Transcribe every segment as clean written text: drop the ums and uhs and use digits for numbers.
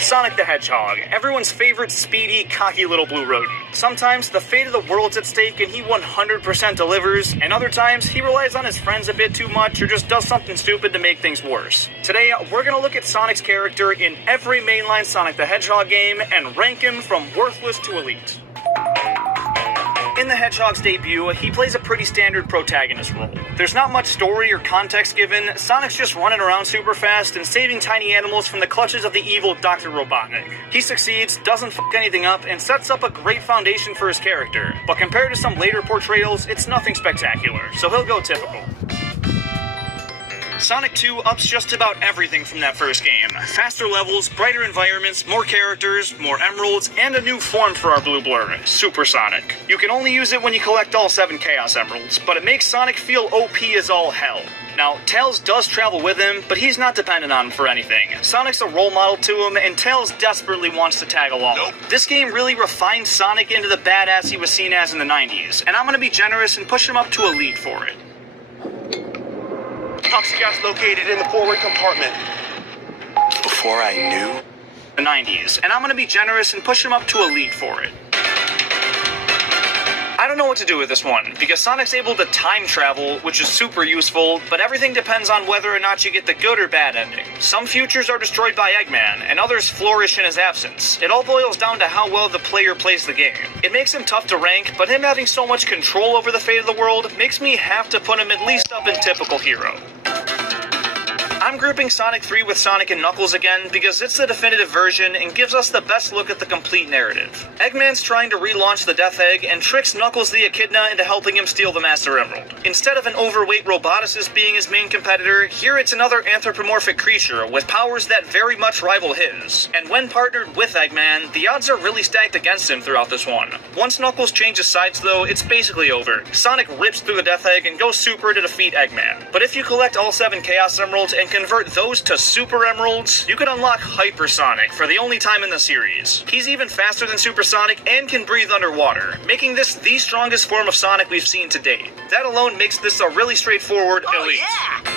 Sonic the Hedgehog, everyone's favorite speedy, cocky little blue rodent. Sometimes the fate of the world's at stake and he 100% delivers, and other times he relies on his friends a bit too much or just does something stupid to make things worse. Today, we're gonna look at Sonic's character in every mainline Sonic the Hedgehog game and rank him from worthless to elite. In the Hedgehog's debut, he plays a pretty standard protagonist role. There's not much story or context given, Sonic's just running around super fast and saving tiny animals from the clutches of the evil Dr. Robotnik. He succeeds, doesn't fuck anything up, and sets up a great foundation for his character, but compared to some later portrayals, it's nothing spectacular, so he'll go typical. Sonic 2 ups just about everything from that first game. Faster levels, brighter environments, more characters, more emeralds, and a new form for our blue blur, Super Sonic. You can only use it when you collect all 7 Chaos Emeralds, but it makes Sonic feel OP as all hell. Now, Tails does travel with him, but he's not dependent on him for anything. Sonic's a role model to him, and Tails desperately wants to tag along. Nope. This game really refined Sonic into the badass he was seen as in the 90s, and I'm gonna be generous and push him up to elite for it. Toxicat's located in the forward compartment. Before I knew? The 90s, and I'm gonna be generous and push him up to elite for it. I don't know what to do with this one, because Sonic's able to time travel, which is super useful, but everything depends on whether or not you get the good or bad ending. Some futures are destroyed by Eggman, and others flourish in his absence. It all boils down to how well the player plays the game. It makes him tough to rank, but him having so much control over the fate of the world makes me have to put him at least up in typical hero. I'm grouping Sonic 3 with Sonic and Knuckles again because it's the definitive version and gives us the best look at the complete narrative. Eggman's trying to relaunch the Death Egg and tricks Knuckles the Echidna into helping him steal the Master Emerald. Instead of an overweight roboticist being his main competitor, here it's another anthropomorphic creature with powers that very much rival his. And when partnered with Eggman, the odds are really stacked against him throughout this one. Once Knuckles changes sides though, it's basically over. Sonic rips through the Death Egg and goes super to defeat Eggman. But if you collect all 7 Chaos Emeralds and convert those to Super Emeralds, you can unlock Hyper Sonic for the only time in the series. He's even faster than Super Sonic and can breathe underwater, making this the strongest form of Sonic we've seen to date. That alone makes this a really straightforward elite. Yeah!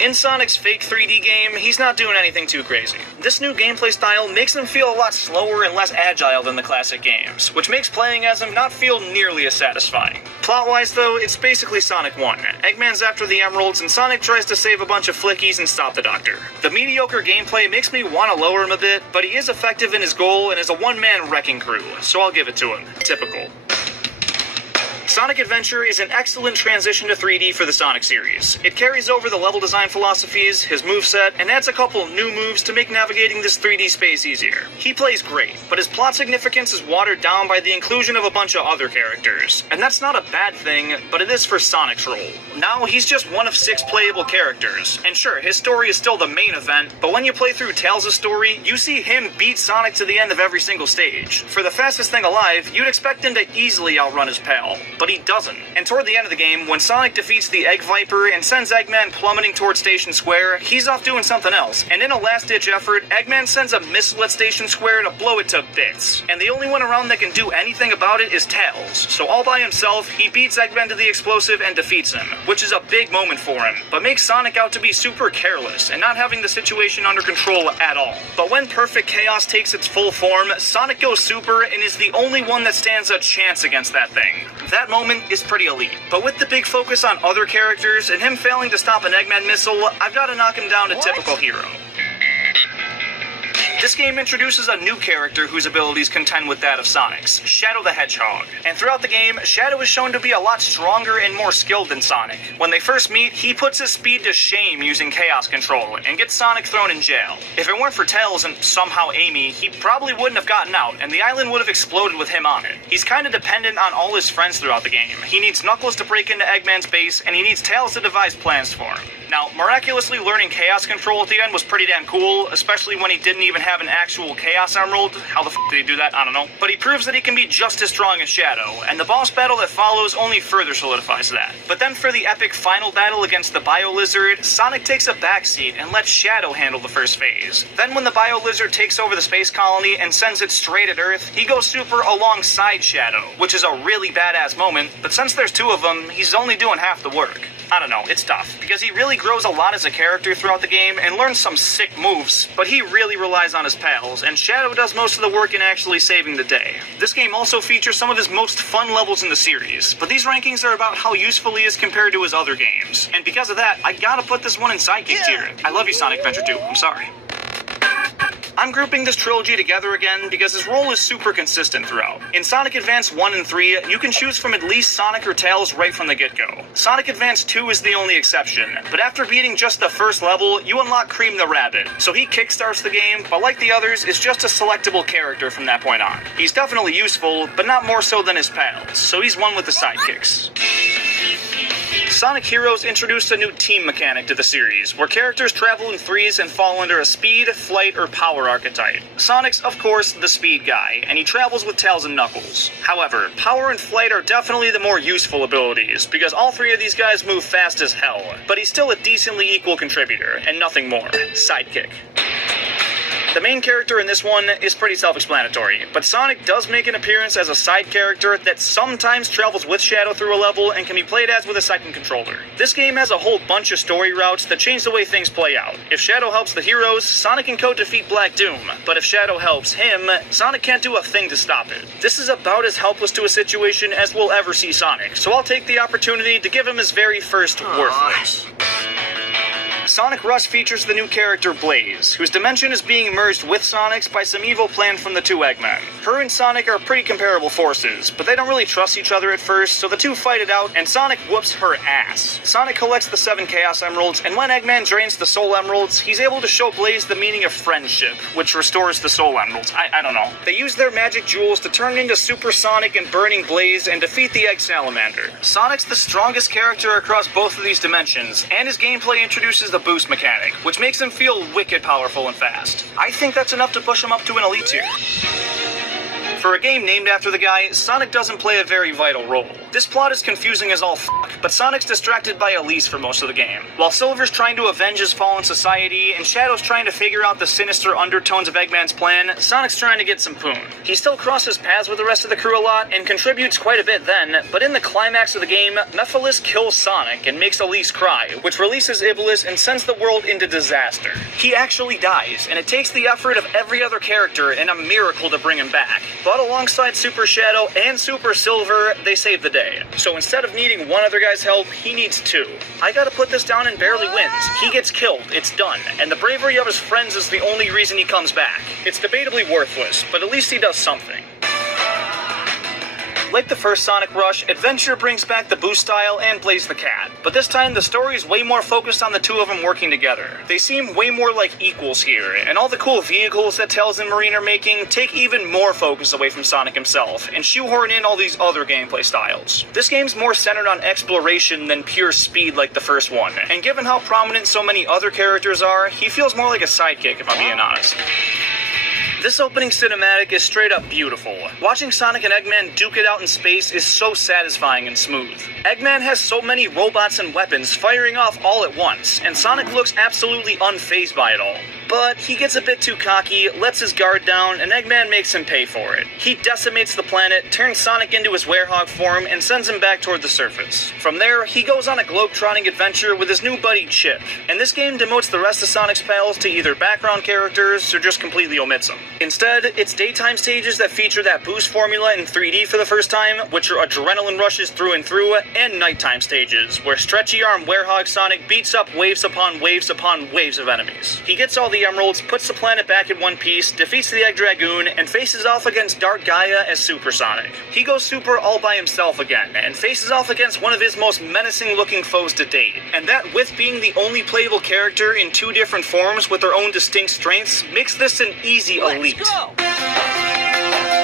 In Sonic's fake 3D game, he's not doing anything too crazy. This new gameplay style makes him feel a lot slower and less agile than the classic games, which makes playing as him not feel nearly as satisfying. Plot-wise though, it's basically Sonic 1. Eggman's after the emeralds and Sonic tries to save a bunch of flickies and stop the Doctor. The mediocre gameplay makes me want to lower him a bit, but he is effective in his goal and is a one-man wrecking crew, so I'll give it to him. Typical. Sonic Adventure is an excellent transition to 3D for the Sonic series. It carries over the level design philosophies, his moveset, and adds a couple new moves to make navigating this 3D space easier. He plays great, but his plot significance is watered down by the inclusion of a bunch of other characters. And that's not a bad thing, but it is for Sonic's role. Now he's just one of 6 playable characters, and sure, his story is still the main event, but when you play through Tails' story, you see him beat Sonic to the end of every single stage. For the fastest thing alive, you'd expect him to easily outrun his pal. But he doesn't. And toward the end of the game, when Sonic defeats the Egg Viper and sends Eggman plummeting toward Station Square, he's off doing something else. And in a last-ditch effort, Eggman sends a missile at Station Square to blow it to bits. And the only one around that can do anything about it is Tails. So all by himself, he beats Eggman to the explosive and defeats him, which is a big moment for him, but makes Sonic out to be super careless and not having the situation under control at all. But when Perfect Chaos takes its full form, Sonic goes super and is the only one that stands a chance against that thing. That moment is pretty elite, but with the big focus on other characters and him failing to stop an Eggman missile, I've got to knock him down to typical hero. This game introduces a new character whose abilities contend with that of Sonic's, Shadow the Hedgehog. And throughout the game, Shadow is shown to be a lot stronger and more skilled than Sonic. When they first meet, he puts his speed to shame using Chaos Control and gets Sonic thrown in jail. If it weren't for Tails and somehow Amy, he probably wouldn't have gotten out, and the island would have exploded with him on it. He's kinda dependent on all his friends throughout the game. He needs Knuckles to break into Eggman's base, and he needs Tails to devise plans for him. Now, miraculously learning Chaos Control at the end was pretty damn cool, especially when he didn't even have have an actual Chaos Emerald. How the f did he do that? I don't know. But he proves that he can be just as strong as Shadow, and the boss battle that follows only further solidifies that. But then for the epic final battle against the Bio-Lizard, Sonic takes a backseat and lets Shadow handle the first phase. Then when the Bio-Lizard takes over the space colony and sends it straight at Earth, he goes super alongside Shadow, which is a really badass moment, but since there's two of them, he's only doing half the work. I don't know, it's tough, because he really grows a lot as a character throughout the game and learns some sick moves, but he really relies on his pals, and Shadow does most of the work in actually saving the day. This game also features some of his most fun levels in the series, but these rankings are about how useful he is compared to his other games, and because of that, I gotta put this one in Sidekick tier. I love you, Sonic Adventure 2, I'm sorry. I'm grouping this trilogy together again because his role is super consistent throughout. In Sonic Advance 1 and 3, you can choose from at least Sonic or Tails right from the get-go. Sonic Advance 2 is the only exception, but after beating just the first level, you unlock Cream the Rabbit, so he kickstarts the game, but like the others, is just a selectable character from that point on. He's definitely useful, but not more so than his pals, so he's one with the sidekicks. Sonic Heroes introduced a new team mechanic to the series, where characters travel in threes and fall under a speed, flight, or power archetype. Sonic's, of course, the speed guy, and he travels with Tails and Knuckles. However, power and flight are definitely the more useful abilities, because all three of these guys move fast as hell, but he's still a decently equal contributor, and nothing more. Sidekick. The main character in this one is pretty self-explanatory, but Sonic does make an appearance as a side character that sometimes travels with Shadow through a level and can be played as with a second controller. This game has a whole bunch of story routes that change the way things play out. If Shadow helps the heroes, Sonic can co-defeat Black Doom, but if Shadow helps him, Sonic can't do a thing to stop it. This is about as helpless to a situation as we'll ever see Sonic, so I'll take the opportunity to give him his very first worthless. Sonic Rush features the new character Blaze, whose dimension is being merged with Sonic's by some evil plan from the two Eggmen. Her and Sonic are pretty comparable forces, but they don't really trust each other at first, so the two fight it out, and Sonic whoops her ass. Sonic collects the 7 Chaos Emeralds, and when Eggman drains the Soul Emeralds, he's able to show Blaze the meaning of friendship, which restores the Soul Emeralds. I don't know. They use their magic jewels to turn into Super Sonic and Burning Blaze and defeat the Egg Salamander. Sonic's the strongest character across both of these dimensions, and his gameplay introduces the boost mechanic, which makes him feel wicked powerful and fast. I think that's enough to push him up to an elite tier. For a game named after the guy, Sonic doesn't play a very vital role. This plot is confusing as all f***, but Sonic's distracted by Elise for most of the game. While Silver's trying to avenge his fallen society, and Shadow's trying to figure out the sinister undertones of Eggman's plan, Sonic's trying to get some poon. He still crosses paths with the rest of the crew a lot, and contributes quite a bit then, but in the climax of the game, Mephiles kills Sonic and makes Elise cry, which releases Iblis and sends the world into disaster. He actually dies, and it takes the effort of every other character and a miracle to bring him back. But alongside Super Shadow and Super Silver, they save the day. So instead of needing one other guy's help, he needs 2. I gotta put this down and barely wins. He gets killed, it's done, and the bravery of his friends is the only reason he comes back. It's debatably worthless, but at least he does something. Like the first Sonic Rush, Adventure brings back the Boost style and Blaze the Cat, but this time the story is way more focused on the two of them working together. They seem way more like equals here, and all the cool vehicles that Tails and Marine are making take even more focus away from Sonic himself, and shoehorn in all these other gameplay styles. This game's more centered on exploration than pure speed like the first one, and given how prominent so many other characters are, he feels more like a sidekick if I'm being honest. This opening cinematic is straight up beautiful. Watching Sonic and Eggman duke it out in space is so satisfying and smooth. Eggman has so many robots and weapons firing off all at once, and Sonic looks absolutely unfazed by it all. But he gets a bit too cocky, lets his guard down, and Eggman makes him pay for it. He decimates the planet, turns Sonic into his werehog form, and sends him back toward the surface. From there, he goes on a globe-trotting adventure with his new buddy Chip, and this game demotes the rest of Sonic's pals to either background characters or just completely omits them. Instead, it's daytime stages that feature that boost formula in 3D for the first time, which are adrenaline rushes through and through, and nighttime stages, where stretchy arm werehog Sonic beats up waves upon waves upon waves of enemies. He gets all the emeralds, puts the planet back in one piece, defeats the Egg Dragoon, and faces off against Dark Gaia as Super Sonic. He goes super all by himself again, and faces off against one of his most menacing-looking foes to date. And that, with being the only playable character in 2 different forms with their own distinct strengths, makes this an easy elite.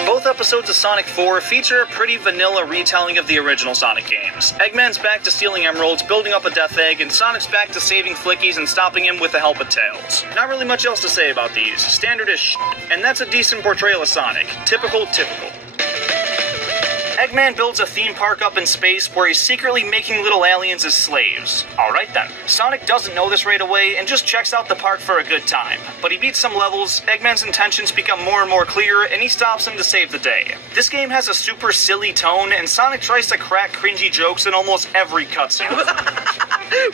Both both episodes of Sonic 4 feature a pretty vanilla retelling of the original Sonic games. Eggman's back to stealing emeralds, building up a death egg, and Sonic's back to saving Flickies and stopping him with the help of Tails. Not really much else to say about these. Standard as shit, and that's a decent portrayal of Sonic. Typical. Eggman builds a theme park up in space where he's secretly making little aliens as slaves. Alright then. Sonic doesn't know this right away and just checks out the park for a good time. But he beats some levels, Eggman's intentions become more and more clear, and he stops him to save the day. This game has a super silly tone, and Sonic tries to crack cringy jokes in almost every cutscene.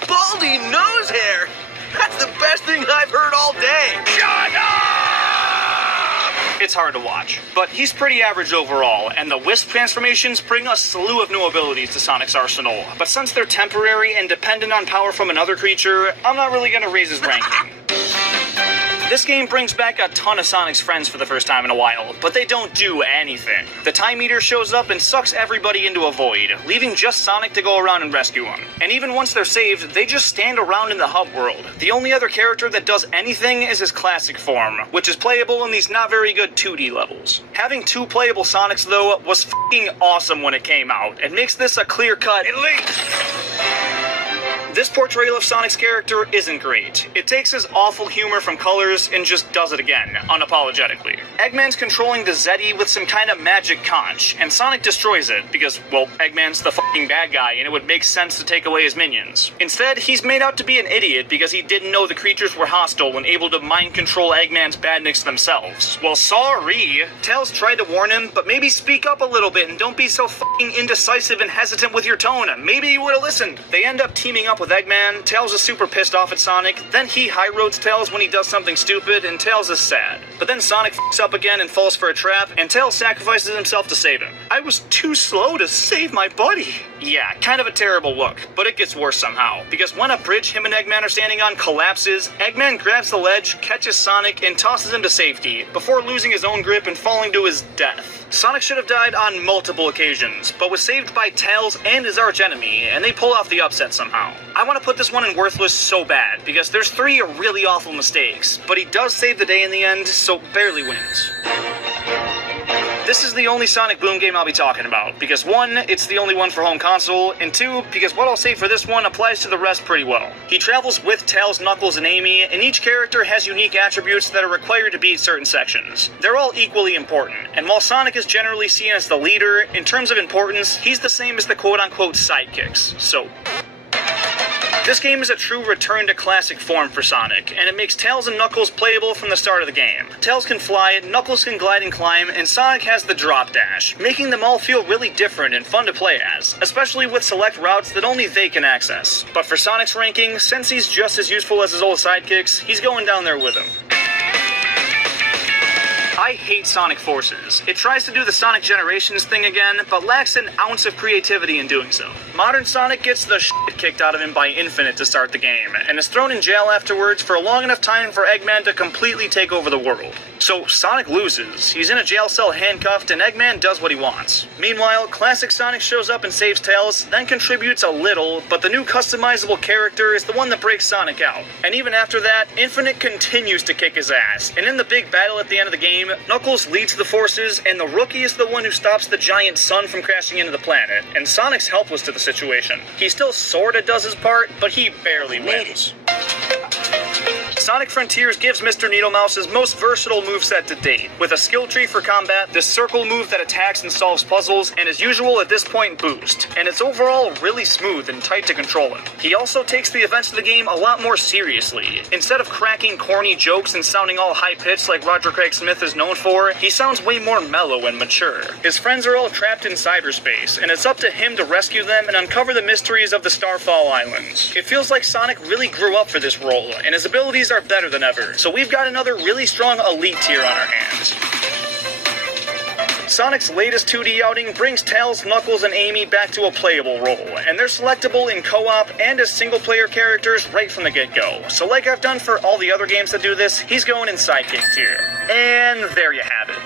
Baldy nose hair! That's the best thing I've heard all day! Shut up! It's hard to watch, but he's pretty average overall, and the Wisp transformations bring a slew of new abilities to Sonic's arsenal. But since they're temporary and dependent on power from another creature, I'm not really gonna raise his ranking. This game brings back a ton of Sonic's friends for the first time in a while, but they don't do anything. The Time Eater shows up and sucks everybody into a void, leaving just Sonic to go around and rescue them. And even once they're saved, they just stand around in the hub world. The only other character that does anything is his classic form, which is playable in these not very good 2D levels. Having 2 playable Sonics, though, was f***ing awesome when it came out, and makes this a clear-cut elite! This portrayal of Sonic's character isn't great. It takes his awful humor from Colors and just does it again, unapologetically. Eggman's controlling the Zeddy with some kind of magic conch, and Sonic destroys it because, well, Eggman's the fucking bad guy and it would make sense to take away his minions. Instead, he's made out to be an idiot because he didn't know the creatures were hostile and able to mind control Eggman's badniks themselves. Well, sorry! Tails tried to warn him, but maybe speak up a little bit and don't be so fucking indecisive and hesitant with your tone. Maybe he would've listened. They end up teaming up with Eggman. Tails is super pissed off at Sonic, then he high roads Tails when he does something stupid, and Tails is sad. But then Sonic f***s up again and falls for a trap, and Tails sacrifices himself to save him. I was too slow to save my buddy. Yeah, kind of a terrible look, but it gets worse somehow, because when a bridge him and Eggman are standing on collapses, Eggman grabs the ledge, catches Sonic, and tosses him to safety, before losing his own grip and falling to his death. Sonic should have died on multiple occasions, but was saved by Tails and his archenemy, and they pull off the upset somehow. I want to put this one in Worthless so bad, because there's 3 really awful mistakes, but he does save the day in the end, so barely wins. This is the only Sonic Boom game I'll be talking about, because 1, it's the only one for home console, and 2, because what I'll say for this one applies to the rest pretty well. He travels with Tails, Knuckles, and Amy, and each character has unique attributes that are required to beat certain sections. They're all equally important, and while Sonic is generally seen as the leader, in terms of importance, he's the same as the quote-unquote sidekicks, so... This game is a true return to classic form for Sonic, and it makes Tails and Knuckles playable from the start of the game. Tails can fly, Knuckles can glide and climb, and Sonic has the drop dash, making them all feel really different and fun to play as, especially with select routes that only they can access. But for Sonic's ranking, since he's just as useful as his old sidekicks, he's going down there with him. I hate Sonic Forces. It tries to do the Sonic Generations thing again, but lacks an ounce of creativity in doing so. Modern Sonic gets the shit kicked out of him by Infinite to start the game, and is thrown in jail afterwards for a long enough time for Eggman to completely take over the world. So Sonic loses, he's in a jail cell handcuffed, and Eggman does what he wants. Meanwhile, classic Sonic shows up and saves Tails, then contributes a little, but the new customizable character is the one that breaks Sonic out. And even after that, Infinite continues to kick his ass, and in the big battle at the end of the game, Knuckles leads the forces, and the rookie is the one who stops the giant sun from crashing into the planet, and Sonic's helpless to the situation. He still sorta does his part, but he barely wins. Sonic Frontiers gives Mr. Needlemouse his most versatile moveset to date, with a skill tree for combat, the circle move that attacks and solves puzzles, and his usual at this point boost, and it's overall really smooth and tight to control him. He also takes the events of the game a lot more seriously. Instead of cracking corny jokes and sounding all high-pitched like Roger Craig Smith is known for, he sounds way more mellow and mature. His friends are all trapped in cyberspace, and it's up to him to rescue them and uncover the mysteries of the Starfall Islands. It feels like Sonic really grew up for this role, and his abilities are better than ever, so we've got another really strong elite tier on our hands. Sonic's latest 2D outing brings Tails, Knuckles, and Amy back to a playable role, and they're selectable in co-op and as single-player characters right from the get-go. So like I've done for all the other games that do this, he's going in sidekick tier. And there you have it.